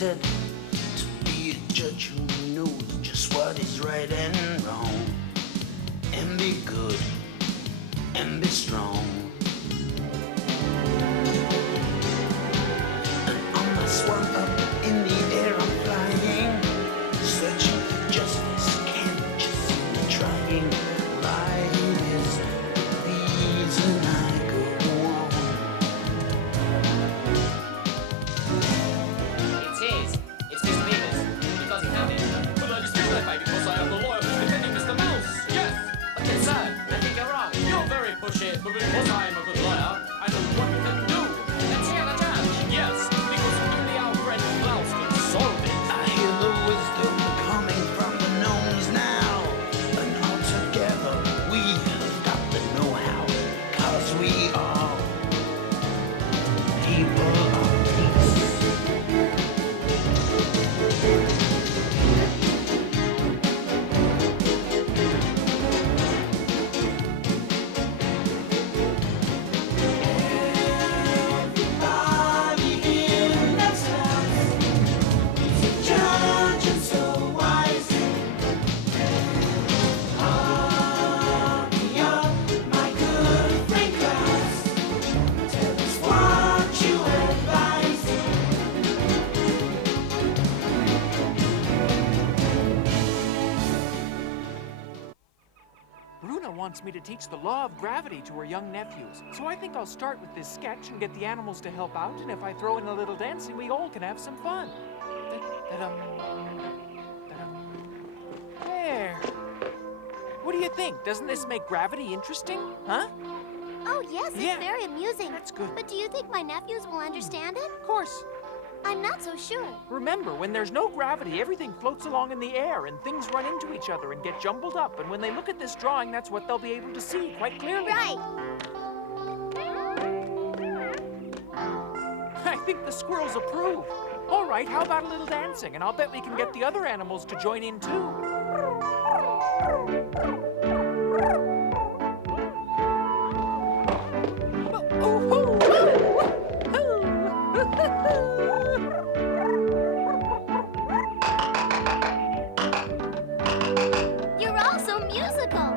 appointed to be a judge who knows just what is right and wrong, and be good and be strong. And on my swan up in the air I'm flying, searching for justice, can't you see me trying? Life is the reason I go on. It's Mr. Beavers. Because he found it. But I dispute that, baby, because I am the lawyer who's defending Mr. Mouse. Yes. Okay, sir, I think you're wrong. You're very pushy, but because I am a good lawyer, I know what we can do. Let's hear the judge. Yes, because only our friend Klaus can solve it. I hear the wisdom coming from the gnomes now, and all together we have got the know-how, 'cause we are people of peace. Everybody in this house is a judge and so wise. Hurry up, my good friend Klaus. Tell us what you advise. Bruna wants me to teach the law of gravity to her young nephews, so I think I'll start with this sketch and get the animals to help out, and if I throw in a little dancing, we all can have some fun. There. What do you think? Doesn't this make gravity interesting? Huh? Oh, yes, it's Yeah. very amusing. That's good. But do you think my nephews will understand it? Of course. I'm not so sure. Remember, when there's no gravity, everything floats along in the air and things run into each other and get jumbled up. And when they look at this drawing, that's what they'll be able to see quite clearly. Right. I think the squirrels approve. All right, how about a little dancing? And I'll bet we can get the other animals to join in too. You're all so musical.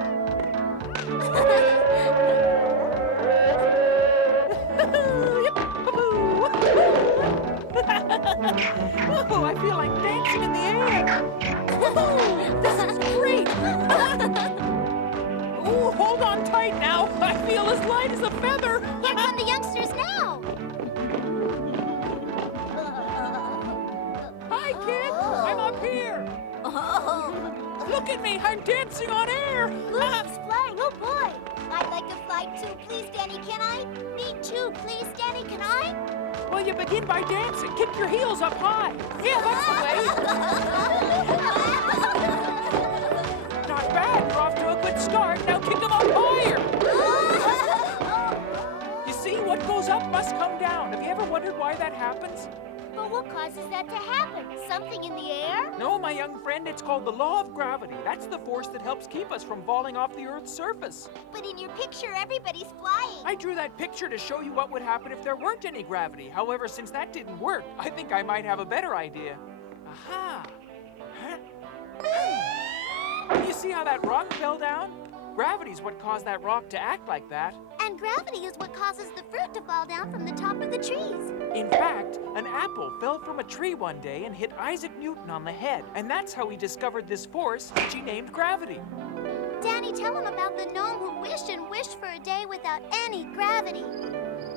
Oh, I feel like dancing in the air. Woohoo! This is great. Oh, hold on tight now. I feel as light as a feather. Here come the youngsters now. Hi, kids. I'm up here. Look at me. I'm dancing on air. Look, he's flying. Oh, boy. I'd like to fly too. Please, Dany, can I? Me too. Please, Dany, can I? Well, you begin by dancing. Kick your heels up high. Yeah, that's the way. Not bad. You're off to a good start. Now kick them up higher. You see, what goes up must come down. Have you ever wondered why that happens? But what causes that to happen? Something in the air? No, my young friend, it's called the law of gravity. That's the force that helps keep us from falling off the Earth's surface. But in your picture, everybody's flying. I drew that picture to show you what would happen if there weren't any gravity. However, since that didn't work, I think I might have a better idea. Aha! You see how that rock fell down? Gravity's what caused that rock to act like that. And gravity is what causes the fruit to fall down from the top of the trees. In fact, an apple fell from a tree one day and hit Isaac Newton on the head. And that's how he discovered this force, which he named gravity. Dany, tell him about the gnome who wished and wished for a day without any gravity.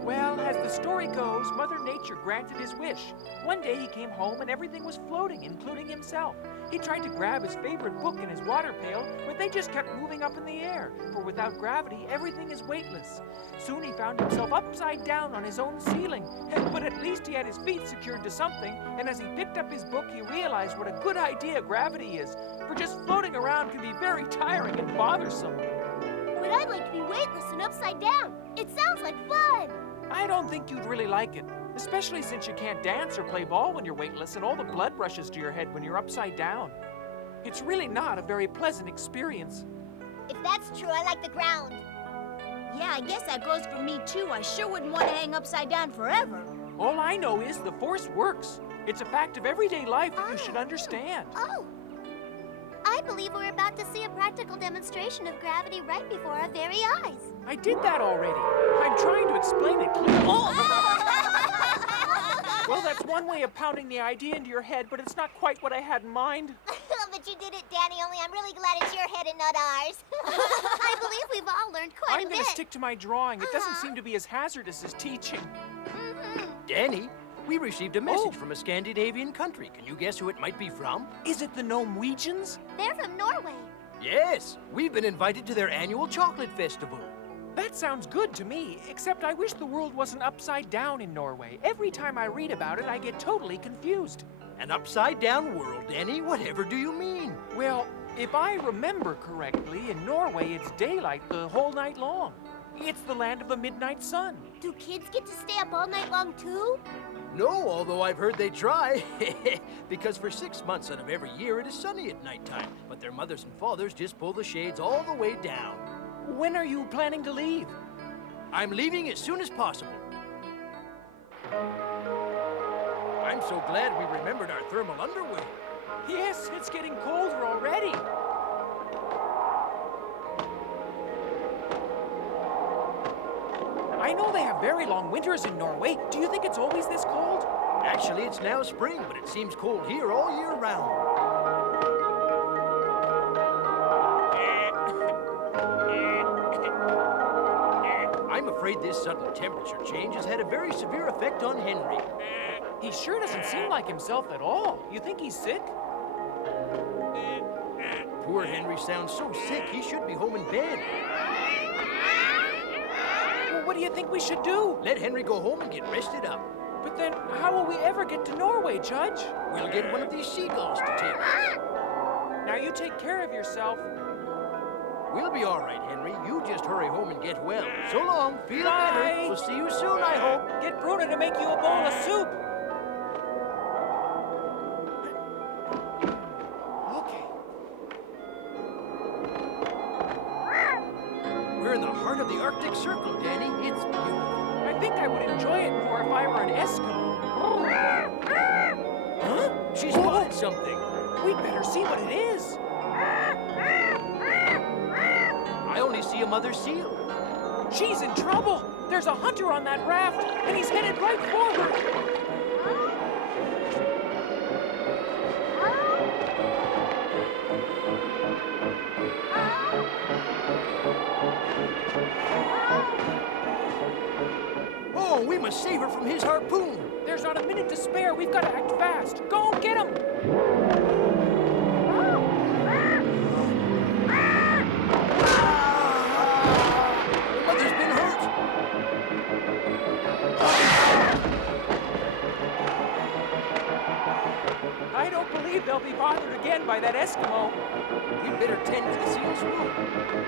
Well, as the story goes, Mother Nature granted his wish. One day he came home and everything was floating, including himself. He tried to grab his favorite book and his water pail, but they just kept moving up in the air. For without gravity, everything is weightless. Soon he found himself upside down on his own ceiling. But at least he had his feet secured to something, and as he picked up his book, he realized what a good idea gravity is. For just floating around can be very tiring and bothersome. But I'd like to be weightless and upside down. It sounds like fun. I don't think you'd really like it, especially since you can't dance or play ball when you're weightless and all the blood rushes to your head when you're upside down. It's really not a very pleasant experience. If that's true, I like the ground. Yeah, I guess that goes for me too. I sure wouldn't want to hang upside down forever. All I know is the force works. It's a fact of everyday life that you should understand. Oh. I believe we're about to see a practical demonstration of gravity right before our very eyes. I did that already. I'm trying to explain it clearly. Well, that's one way of pounding the idea into your head, but it's not quite what I had in mind. But you did it, Dany, only I'm really glad it's your head and not ours. I believe we've all learned quite a I'm bit. going to stick to my drawing. It doesn't seem to be as hazardous as teaching. Danny, we received a message from a Scandinavian country. Can you guess who it might be from? Is it the Gnomewegians? They're from Norway. Yes, we've been invited to their annual chocolate festival. That sounds good to me, except I wish the world wasn't upside down in Norway. Every time I read about it, I get totally confused. An upside-down world, Danny? Whatever do you mean? Well, if I remember correctly, in Norway it's daylight the whole night long. It's the land of the midnight sun. Do kids get to stay up all night long, too? No, although I've heard they try. Because for 6 months out of every year, it is sunny at nighttime. But their mothers and fathers just pull the shades all the way down. When are you planning to leave? I'm leaving as soon as possible. I'm so glad we remembered our thermal underwear. Yes, it's getting colder already. I know they have very long winters in Norway. Do you think it's always this cold? Actually, it's now spring, but it seems cold here all year round. I'm afraid this sudden temperature change has had a very severe effect on Henry. He sure doesn't seem like himself at all. You think he's sick? Poor Henry sounds so sick, he should be home in bed. Well, what do you think we should do? Let Henry go home and get rested up. But then, how will we ever get to Norway, Judge? We'll get one of these seagulls to take us. Now you take care of yourself. We'll be all right, Henry. You just hurry home and get well. So long. Feel Bye. better. We'll see you soon, I hope. Get Bruna to make you a bowl of soup. Okay. We're in the heart of the Arctic Circle, Danny. It's beautiful. I think I would enjoy it more if I were an Eskimo. Huh? She spotted something. We'd better see what it is. I only see a mother seal. She's in trouble. There's a hunter on that raft, and he's headed right for her. Oh, we must save her from his harpoon. There's not a minute to spare. We've got to act fast. Go get him. Mother's been hurt. I don't believe they'll be bothered again by that Eskimo. We'd better tend to the seal's wound.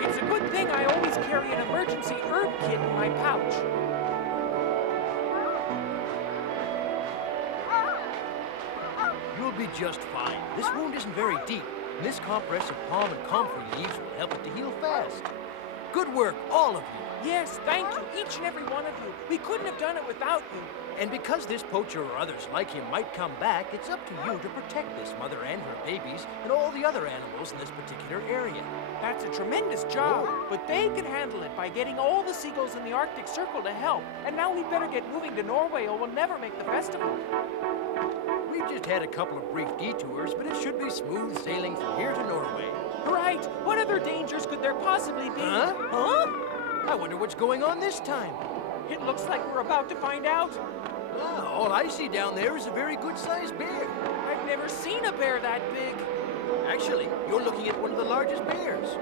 It's a good thing I always carry an emergency herb kit in my pouch. You'll be just fine. This wound isn't very deep. And this compress of palm and comfrey leaves will help it to heal fast. Good work, all of you. Yes, thank you, each and every one of you. We couldn't have done it without you. And because this poacher or others like him might come back, it's up to you to protect this mother and her babies and all the other animals in this particular area. That's a tremendous job, but they can handle it by getting all the seagulls in the Arctic Circle to help. And now we'd better get moving to Norway or we'll never make the festival. We've just had a couple of brief detours, but it should be smooth sailing from here to Norway. Right, what other dangers could there possibly be? Huh? Huh? I wonder what's going on this time. It looks like we're about to find out. Ah, all I see down there is a very good-sized bear. I've never seen a bear that big. Actually, you're looking at one of the largest bears,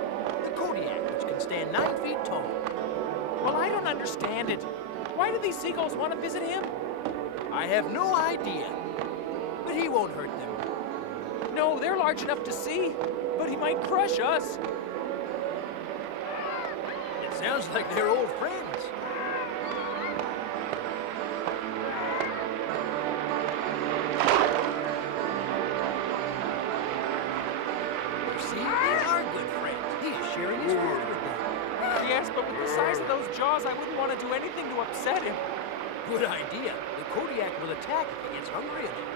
the Kodiak, which can stand 9 feet tall. Well, I don't understand it. Why do these seagulls want to visit him? I have no idea, but he won't hurt them. No, they're large enough to see, but he might crush us. It sounds like they're old friends. You see, they are good friends. He is sharing his food with them. Yes, but with the size of those jaws, I wouldn't want to do anything to upset him. Good idea. The Kodiak will attack if he gets hungry enough.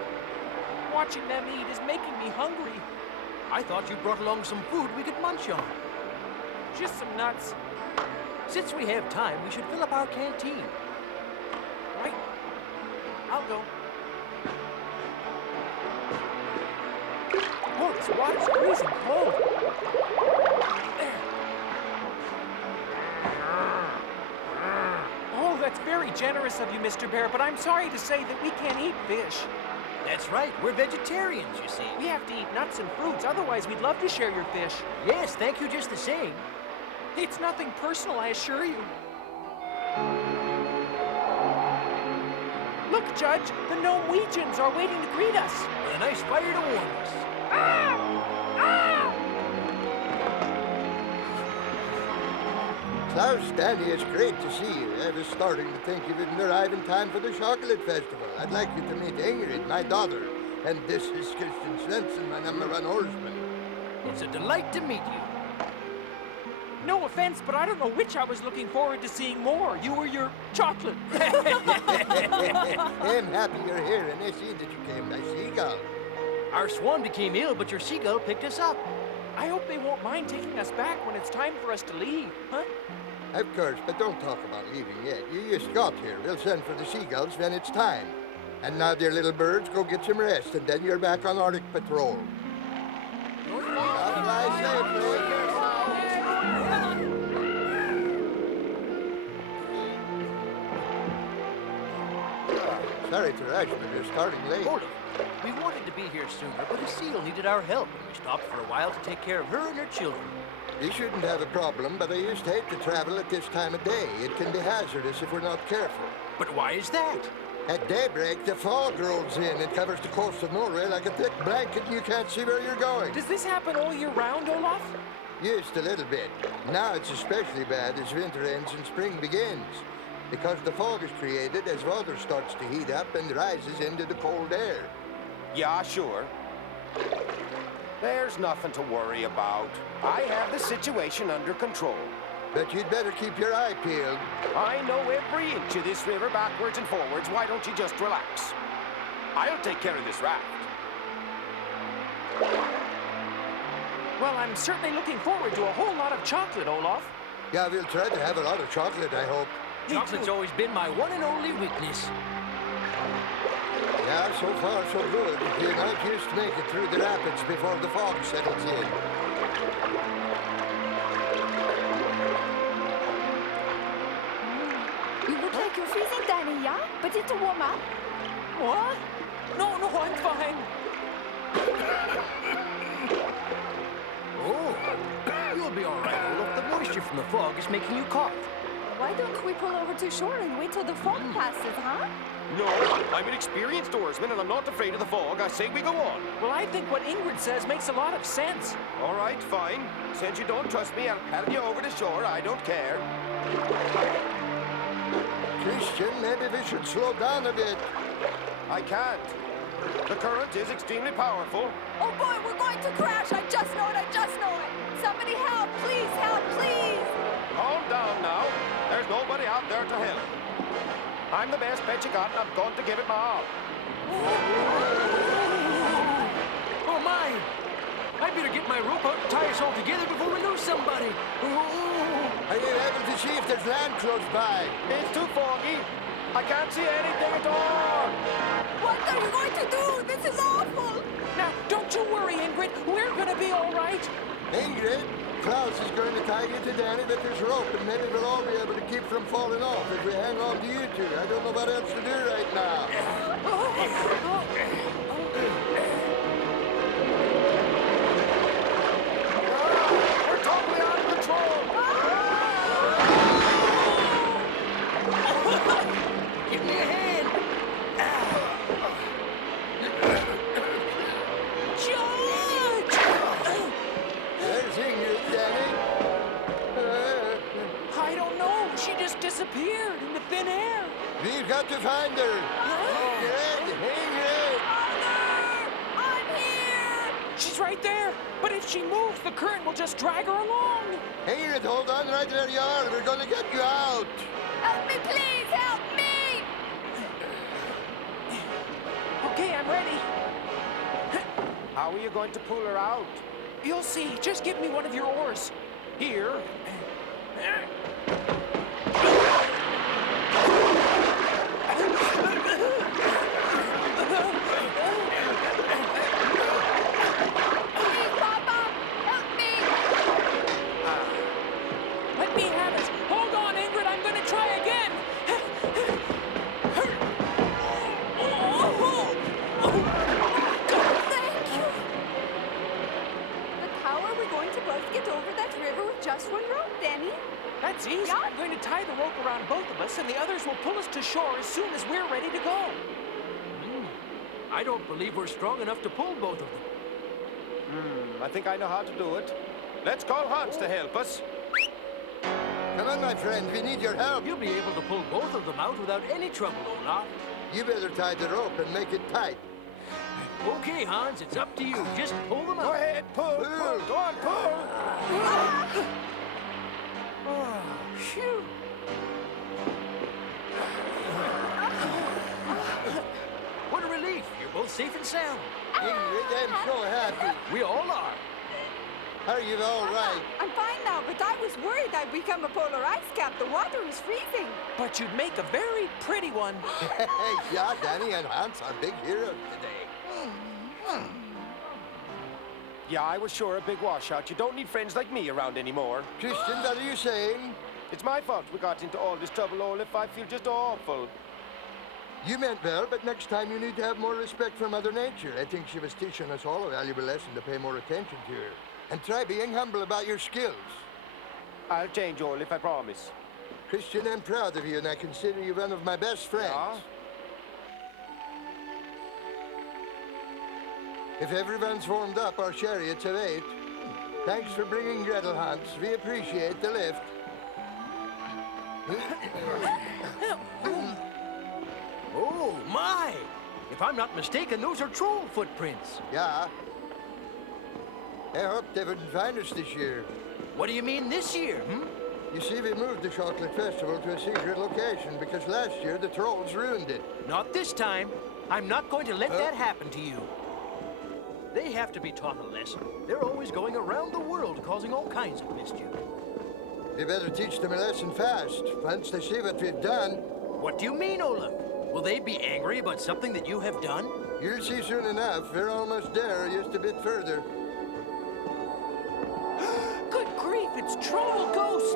watching them eat is making me hungry. I thought you brought along some food we could munch on. Just some nuts. Since we have time, we should fill up our canteen. Right? I'll go. Oh, this water's freezing cold. There. Oh, that's very generous of you, Mr. Bear, but I'm sorry to say that we can't eat fish. That's right, we're vegetarians, you see. We have to eat nuts and fruits, otherwise we'd love to share your fish. Yes, thank you just the same. It's nothing personal, I assure you. Look, Judge, the Gnomewegians are waiting to greet us. With a nice fire to warm us. Klaus, Dany, it's great to see you. I was starting to think you didn't arrive in time for the chocolate festival. I'd like you to meet Ingrid, my daughter. And this is Christian Svensson, my #1 horseman. It's a delight to meet you. No offense, but I don't know which I was looking forward to seeing more. You or your chocolate. I'm happy you're here, and I see that you came by seagull. Our swan became ill, but your seagull picked us up. I hope they won't mind taking us back when it's time for us to leave, huh? Of course, but don't talk about leaving yet. You just got here. We'll send for the seagulls when it's time. And now, dear little birds, go get some rest, and then you're back on Arctic patrol. Fly safely. Sorry to rush, but you're starting late. Hold it. We wanted to be here sooner, but a seal needed our help, and we stopped for a while to take care of her and her children. You shouldn't have a problem, but I used to hate to travel at this time of day. It can be hazardous if we're not careful. But why is that? At daybreak, the fog rolls in and covers the coast of Norway like a thick blanket, and you can't see where you're going. Does this happen all year round, Olaf? Just a little bit. Now it's especially bad as winter ends and spring begins, because the fog is created as water starts to heat up and rises into the cold air. Yeah, sure. There's nothing to worry about. I have the situation under control. But you'd better keep your eye peeled. I know every inch of this river backwards and forwards. Why don't you just relax? I'll take care of this raft. Well, I'm certainly looking forward to a whole lot of chocolate, Olaf. Yeah, we'll try to have a lot of chocolate, I hope. Chocolate's always been my one and only weakness. Yeah, so far so good. You might just make it through the rapids before the fog settles in. You look like you're freezing, Dany, yeah? But it's a warm up. What? No, I'm fine. Oh, you'll be all right, Olaf. The moisture from the fog is making you cough. Why don't we pull over to shore and wait till the fog passes, huh? No, I'm an experienced oarsman and I'm not afraid of the fog. I say we go on. Well, I think what Ingrid says makes a lot of sense. All right, fine. Since you don't trust me, I'll paddle you over to shore. I don't care. Christian, maybe we should slow down a bit. I can't. The current is extremely powerful. Oh boy, we're going to crash! I just know it! Somebody help! Please help! Please! Calm down now. There's nobody out there to help. I'm the best bet you got, and I'm going to give it my all. Oh, my! I better get my rope out and tie us all together before we lose somebody. Are you able to see if there's land close by? It's too foggy. I can't see anything at all. What are you going to do? This is awful! Now, don't you worry, Ingrid. We're gonna be all right. Ingrid, Klaus is going to tie you to Dany with his rope, and maybe we'll all be able to keep from falling off if we hang on to you two. I don't know what else to do right now. We're totally out of control. Give me a hand. There's Ingrid, Dany. I don't know. She just disappeared into thin air. We've got to find her. Ingrid, Ingrid. I'm here! She's right there. But if she moves, the current will just drag her along. Ingrid, hold on right where you are. We're going to get you out. Help me, please! Help me! Okay, I'm ready. How are you going to pull her out? You'll see. Just give me one of your oars. Here. Please, Papa, help me. Let me have it. Hold on, Ingrid. I'm going to try again. Thank you. But how are we going to both get over that river with just one rope, Dany? That's easy. Yeah. I'm going to tie the rope around both of us, and the others will pull us to shore as soon as we're ready to go. I don't believe we're strong enough to pull both of them. I think I know how to do it. Let's call Hans to help us. Come on, my friend, we need your help. You'll be able to pull both of them out without any trouble, Olaf. You better tie the rope and make it tight. Okay, Hans, it's up to you. Just pull them Go out. ahead, pull. Go on, pull. Oh, phew. What a relief. You're both safe and sound. Ingrid, I'm so happy. We all are. Are you all right? I'm fine now, but I was worried I'd become a polar ice cap. The water was freezing. But you'd make a very pretty one. Yeah, Dany and Hans are big heroes today. Yeah, I was sure a big washout. You don't need friends like me around anymore. Christian, what are you saying? It's my fault we got into all this trouble, Olaf. I feel just awful. You meant well, but next time you need to have more respect for Mother Nature. I think she was teaching us all a valuable lesson to pay more attention to her. And try being humble about your skills. I'll change, Olaf, I promise. Christian, I'm proud of you, and I consider you one of my best friends. Yeah? If everyone's warmed up, our chariots have 8. Thanks for bringing Gretel, Hans. We appreciate the lift. Oh, my! If I'm not mistaken, those are troll footprints. Yeah. I hope they wouldn't find us this year. What do you mean this year, You see, we moved the Chocolate Festival to a secret location because last year the trolls ruined it. Not this time. I'm not going to let that happen to you. They have to be taught a lesson. They're always going around the world causing all kinds of mischief. We better teach them a lesson fast. Once they see what we've done, What do you mean, Olaf? Will they be angry about something that you have done? you'll see soon enough. We're almost there, just a bit further. Good grief, it's troll ghosts.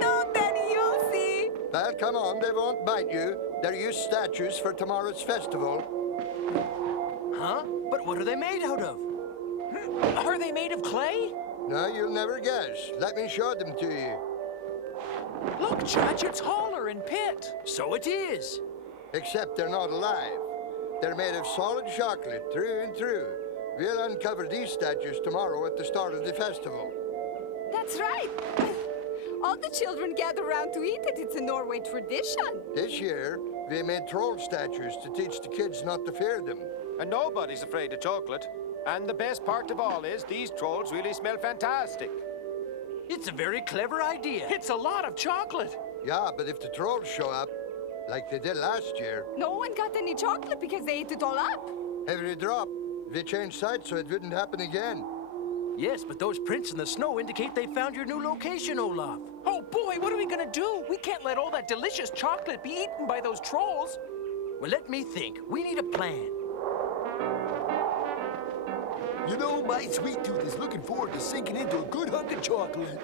No, Dany, you'll see. But come on, they won't bite you. They're used statues for tomorrow's festival. Huh? But what are they made out of? Are they made of clay? No, you'll never guess. Let me show them to you. Look, Judge, it's Holler and Pitt. So it is. Except they're not alive. They're made of solid chocolate, through and through. We'll uncover these statues tomorrow at the start of the festival. That's right. All the children gather around to eat it. It's a Norway tradition. This year, we made troll statues to teach the kids not to fear them. And nobody's afraid of chocolate. And the best part of all is these trolls really smell fantastic. It's a very clever idea. It's a lot of chocolate. Yeah, but if the trolls show up, like they did last year, No one got any chocolate because they ate it all up. every drop, we changed sites so it wouldn't happen again. Yes, but those prints in the snow indicate they found your new location, Olaf. Oh boy, what are we gonna do? We can't let all that delicious chocolate be eaten by those trolls. Well, let me think. We need a plan. You know, my sweet tooth is looking forward to sinking into a good hunk of chocolate.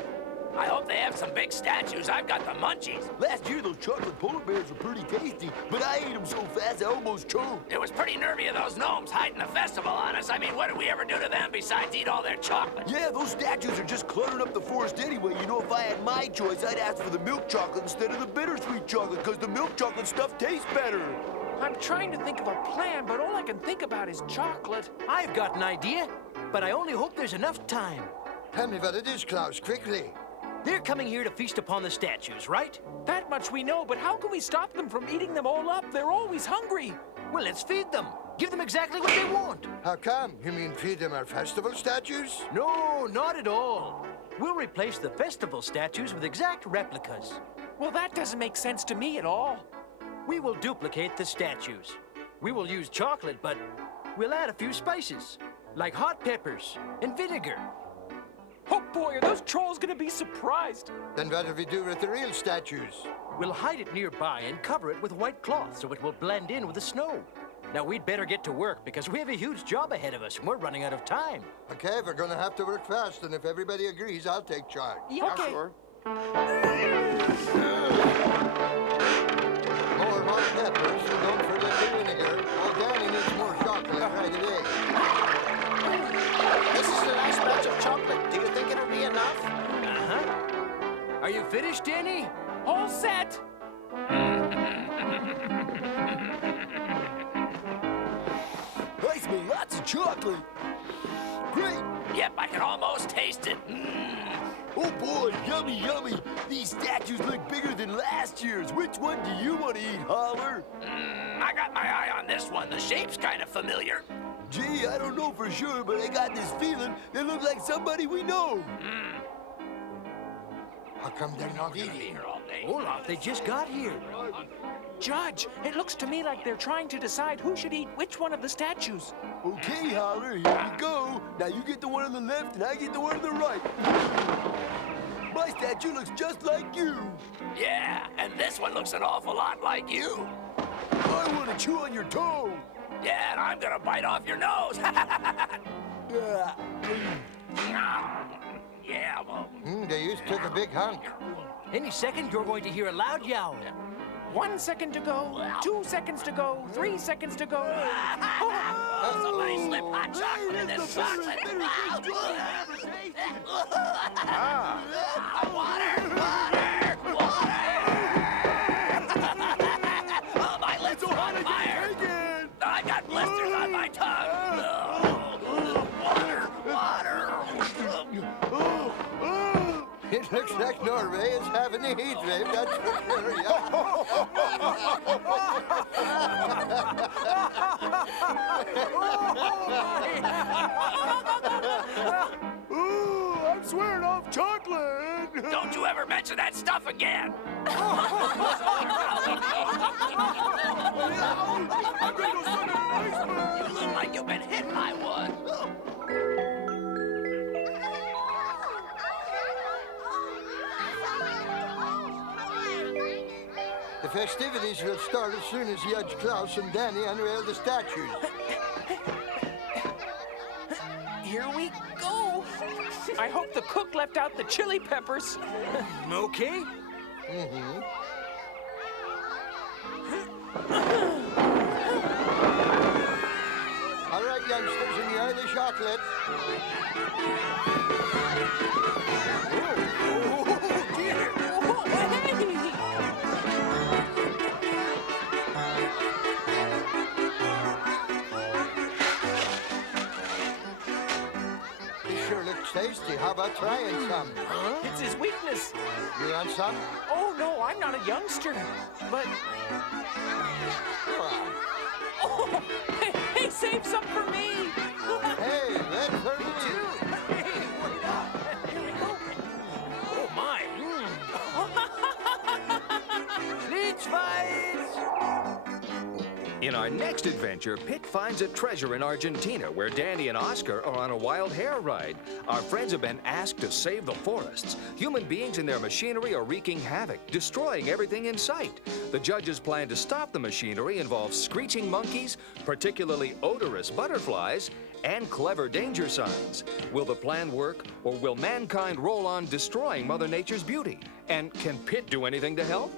I hope they have some big statues. I've got the munchies. Last year, those chocolate polar bears were pretty tasty, but I ate them so fast I almost choked. It was pretty nervy of those gnomes hiding a festival on us. I mean, what did we ever do to them besides eat all their chocolate? Yeah, those statues are just cluttering up the forest anyway. You know, if I had my choice, I'd ask for the milk chocolate instead of the bittersweet chocolate, because the milk chocolate stuff tastes better. I'm trying to think of a plan, but all I can think about is chocolate. I've got an idea, but I only hope there's enough time. Tell me what it is, Klaus, quickly. They're coming here to feast upon the statues, right? That much we know, but how can we stop them from eating them all up? They're always hungry. Well, let's feed them. Give them exactly what they want. How come? You mean feed them our festival statues? No, not at all. We'll replace the festival statues with exact replicas. Well, that doesn't make sense to me at all. We will duplicate the statues. We will use chocolate, but we'll add a few spices. like hot peppers and vinegar. Oh boy, are those trolls gonna be surprised. Then what do we do with the real statues? We'll hide it nearby and cover it with white cloth so it will blend in with the snow. Now we'd better get to work because we have a huge job ahead of us and we're running out of time. Okay, we're gonna have to work fast, and if everybody agrees, I'll take charge. Yeah, okay. Sure. More hot peppers, and don't forget the vinegar. Oh, Dany needs more chocolate right away. This is the last batch of chocolate. Do you think it'll be enough? Uh-huh. Are you finished, Dany? All set. I smell lots of chocolate. Great. Yep, I can almost taste it. Oh boy, yummy, yummy. These statues look bigger than last year's. Which one do you want to eat, Holler? I got my eye on this one. The shape's kind of familiar. Gee, I don't know for sure, but I got this feeling they look like somebody we know. How come they're not Be eating? here all day. Olaf, they just got here. Judge, it looks to me like they're trying to decide who should eat which one of the statues. Okay, Holler, here we go. Now you get the one on the left and I get the one on the right. My statue looks just like you. Yeah, and this one looks an awful lot like you. I want to chew on your toe. Yeah, and I'm gonna bite off your nose. Yeah, well. They used to the big hunk. Any second, you're going to hear a loud yowl. 1 second to go, 2 seconds to go, 3 seconds to go. Somebody slip hot chocolate in this chocolate. Water! Oh, my lips are on fire! I got blisters on my tongue! Water! It looks like Norway is having a heat wave, that's for sure, yeah. Ooh, I'm swearing off chocolate. Don't you ever mention that stuff again! You look like you've been hit by one! The festivities will start as soon as Judge Klaus and Dany unveil the statues. Here we go. I hope the cook left out the chili peppers. Okay. All right, youngsters, enjoy the chocolate. This sure looks tasty. How about trying some? It's his weakness. You want some? Oh, no, I'm not a youngster. But, oh, hey, save some for me. Hey, that's for me too. Hey, wait up. Here we go. Oh, my. Bleach fights! In our next adventure, Pitt finds a treasure in Argentina where Dany and Oscar are on a wild hare ride. Our friends have been asked to save the forests. Human beings and their machinery are wreaking havoc, destroying everything in sight. The judge's plan to stop the machinery involves screeching monkeys, particularly odorous butterflies, and clever danger signs. Will the plan work, or will mankind roll on destroying Mother Nature's beauty? And can Pitt do anything to help?